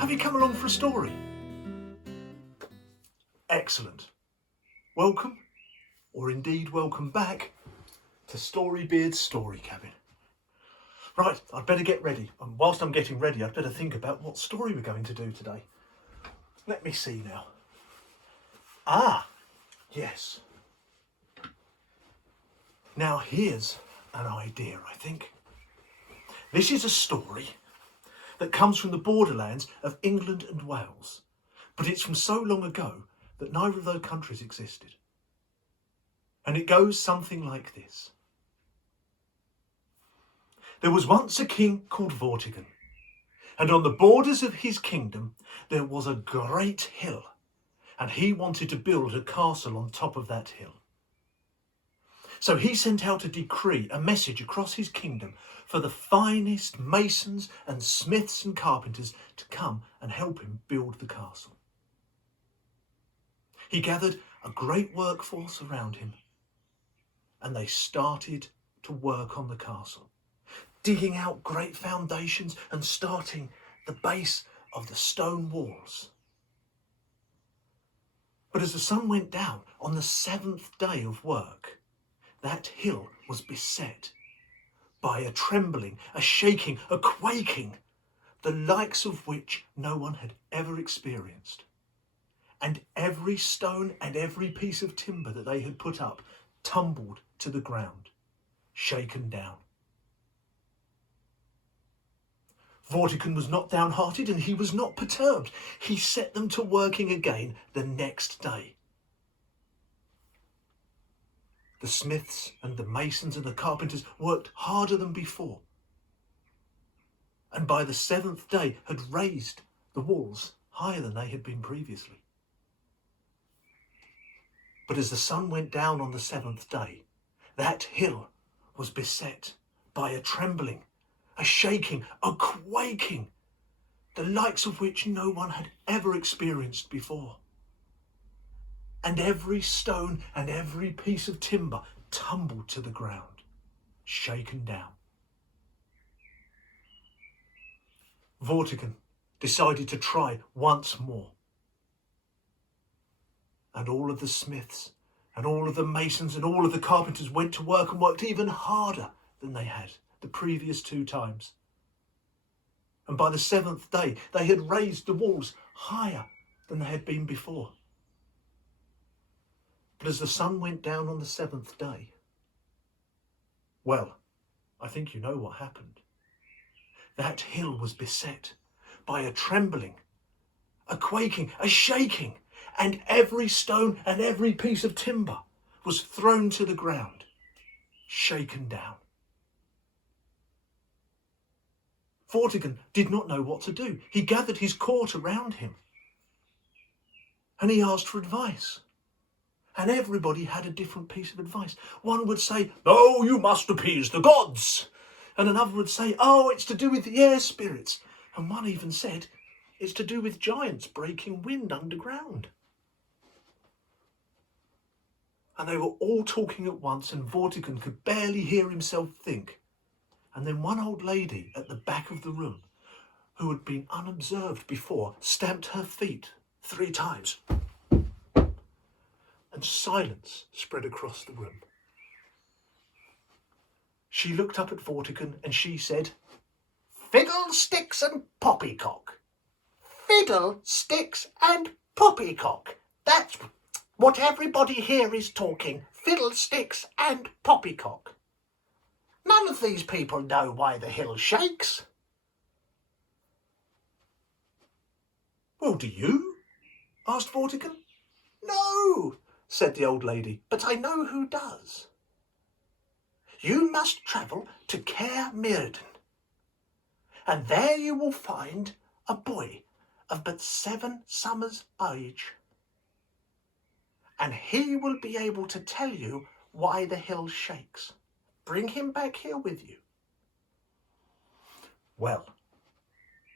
Have you come along for a story? Excellent. Welcome, or indeed welcome back, to Storybeard's Story Cabin. Right, I'd better get ready. And whilst I'm getting ready, I'd better think about what story we're going to do today. Let me see now. Yes. Now here's an idea, I think. This is a story that comes from the borderlands of England and Wales, but it's from so long ago that neither of those countries existed. And it goes something like this. There was once a king called Vortigen, and on the borders of his kingdom there was a great hill, and he wanted to build a castle on top of that hill. So he sent out a decree, a message across his kingdom for the finest masons and smiths and carpenters to come and help him build the castle. He gathered a great workforce around him, and they started to work on the castle, digging out great foundations and starting the base of the stone walls. But as the sun went down on the 7th day of work, that hill was beset by a trembling, a shaking, a quaking, the likes of which no one had ever experienced. And every stone and every piece of timber that they had put up tumbled to the ground, shaken down. Vortigen was not downhearted and he was not perturbed. He set them to working again the next day. The smiths and the masons and the carpenters worked harder than before, and by the 7th day had raised the walls higher than they had been previously. But as the sun went down on the 7th day, that hill was beset by a trembling, a shaking, a quaking, the likes of which no one had ever experienced before. And every stone and every piece of timber tumbled to the ground, shaken down. Vortigen decided to try once more. And all of the smiths and all of the masons and all of the carpenters went to work and worked even harder than they had the previous 2 times. And by the 7th day, they had raised the walls higher than they had been before. But as the sun went down on the 7th day, well, I think you know what happened. That hill was beset by a trembling, a quaking, a shaking, and every stone and every piece of timber was thrown to the ground, shaken down. Vortigen did not know what to do. He gathered his court around him and he asked for advice. And everybody had a different piece of advice. One would say, "Oh, you must appease the gods." And another would say, "Oh, it's to do with the air spirits." And one even said, "It's to do with giants breaking wind underground." And they were all talking at once, and Vortigen could barely hear himself think. And then one old lady at the back of the room, who had been unobserved before, stamped her feet 3 times. And silence spread across the room. She looked up at Vortigen and she said, "Fiddlesticks and poppycock. Fiddlesticks and poppycock. That's what everybody here is talking. Fiddlesticks and poppycock. None of these people know why the hill shakes." "Well, do you?" asked Vortigen. "No," said the old lady, "but I know who does. You must travel to Myrddin, and there you will find a boy of but 7 summers' age, and he will be able to tell you why the hill shakes. Bring him back here with you." Well,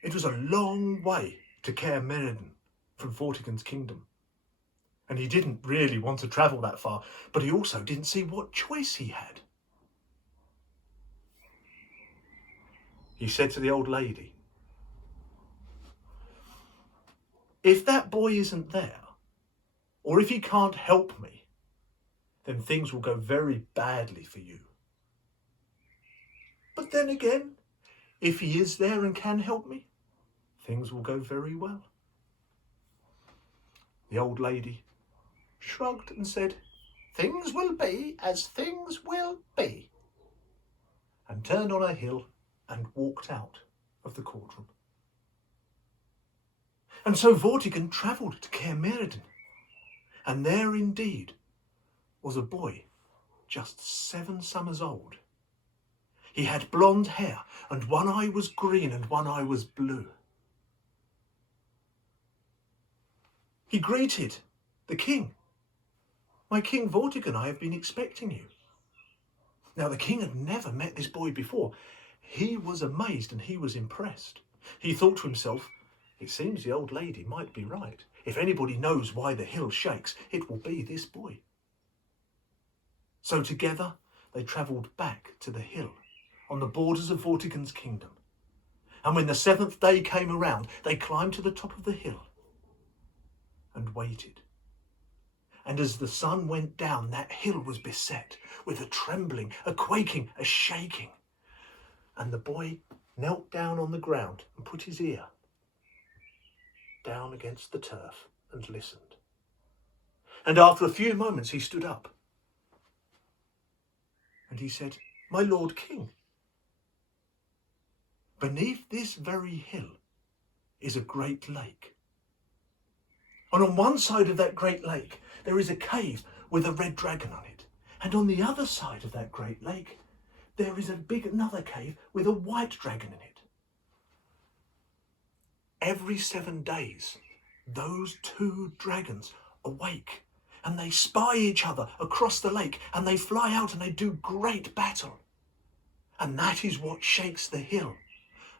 it was a long way to Myrddin from Vortigen's kingdom. And he didn't really want to travel that far, but he also didn't see what choice he had. He said to the old lady, if that boy isn't there, or if he can't help me, then things will go very badly for you. But then again, if he is there and can help me, things will go very well." The old lady shrugged and said, "Things will be as things will be," and turned on her heel and walked out of the courtroom. And so Vortigen travelled to Caer Myrddin, and there indeed was a boy just 7 summers old. He had blonde hair, and one eye was green and one eye was blue. He greeted the king. "My King Vortigen, I have been expecting you." Now the king had never met this boy before. He was amazed and he was impressed. He thought to himself, "It seems the old lady might be right. If anybody knows why the hill shakes, it will be this boy." So together they travelled back to the hill on the borders of Vortigen's kingdom. And when the 7th day came around, they climbed to the top of the hill and waited. And as the sun went down, that hill was beset with a trembling, a quaking, a shaking. And the boy knelt down on the ground and put his ear down against the turf and listened. And after a few moments he stood up and he said, "My Lord King, beneath this very hill is a great lake. And on one side of that great lake there is a cave with a red dragon on it. And on the other side of that great lake there is another cave with a white dragon in it. Every 7 days those 2 dragons awake and they spy each other across the lake and they fly out and they do great battle. And that is what shakes the hill,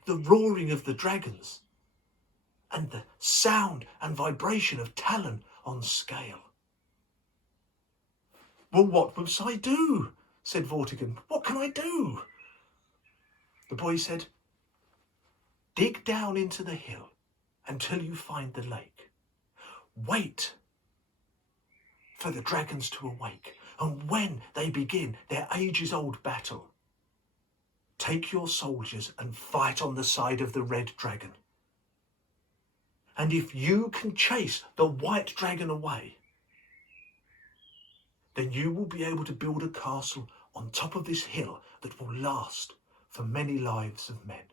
the roaring of the dragons and the sound and vibration of talon on scale." "Well, what must I do?" said Vortigen. "What can I do?" The boy said, "Dig down into the hill until you find the lake. Wait for the dragons to awake, and when they begin their ages-old battle, take your soldiers and fight on the side of the red dragon. And if you can chase the white dragon away, then you will be able to build a castle on top of this hill that will last for many lives of men."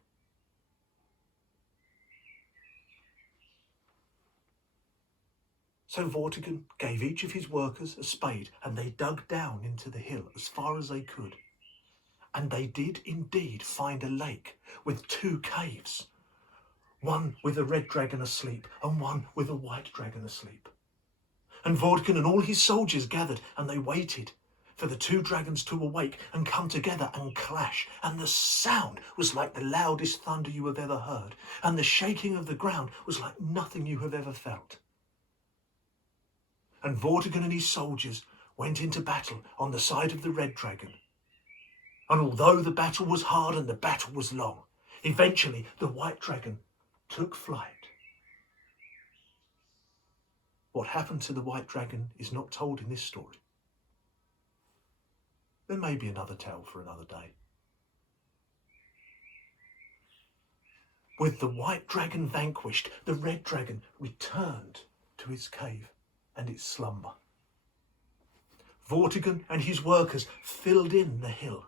So Vortigen gave each of his workers a spade and they dug down into the hill as far as they could. And they did indeed find a lake with 2 caves, one with a red dragon asleep and one with a white dragon asleep. And Vortigen and all his soldiers gathered and they waited for the 2 dragons to awake and come together and clash. And the sound was like the loudest thunder you have ever heard. And the shaking of the ground was like nothing you have ever felt. And Vortigen and his soldiers went into battle on the side of the red dragon. And although the battle was hard and the battle was long, eventually the white dragon took flight. What happened to the white dragon is not told in this story. There may be another tale for another day. With the white dragon vanquished, the red dragon returned to its cave and its slumber. Vortigen and his workers filled in the hill.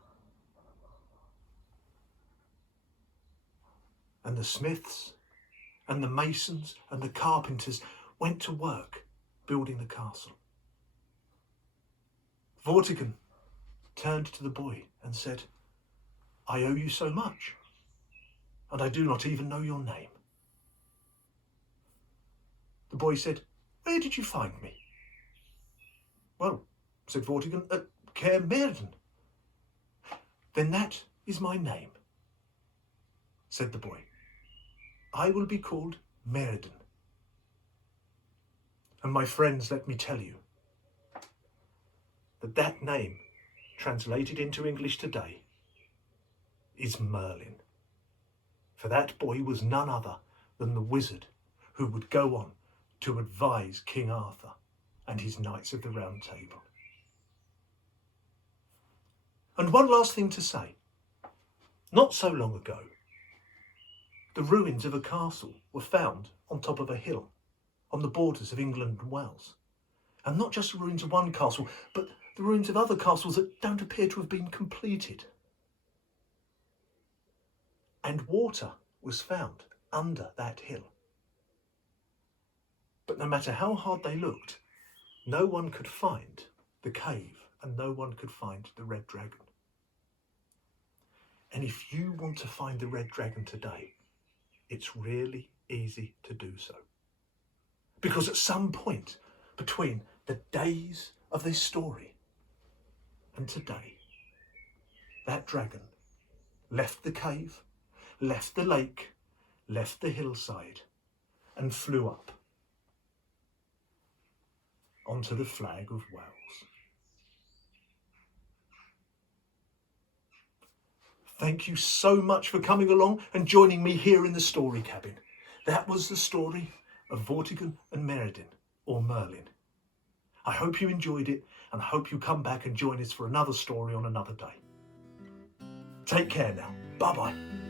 And the smiths and the masons and the carpenters went to work building the castle. Vortigen turned to the boy and said, "I owe you so much, and I do not even know your name." The boy said, "Where did you find me?" "Well," said Vortigen, "at Caer Myrddin." "Then that is my name," said the boy. "I will be called Myrddin. And my friends, let me tell you that that name, translated into English today, is Merlin. For that boy was none other than the wizard who would go on to advise King Arthur and his Knights of the Round Table. And one last thing to say. Not so long ago, the ruins of a castle were found on top of a hill on the borders of England and Wales. And not just the ruins of one castle, but the ruins of other castles that don't appear to have been completed. And water was found under that hill. But no matter how hard they looked, no one could find the cave and no one could find the red dragon. And if you want to find the red dragon today, it's really easy to do so. Because at some point between the days of this story and today, that dragon left the cave, left the lake, left the hillside and flew up onto the flag of Wales. Thank you so much for coming along and joining me here in the story cabin. That was the story of Vortigen and Myrddin, or Merlin. I hope you enjoyed it and I hope you come back and join us for another story on another day. Take care now. Bye-bye.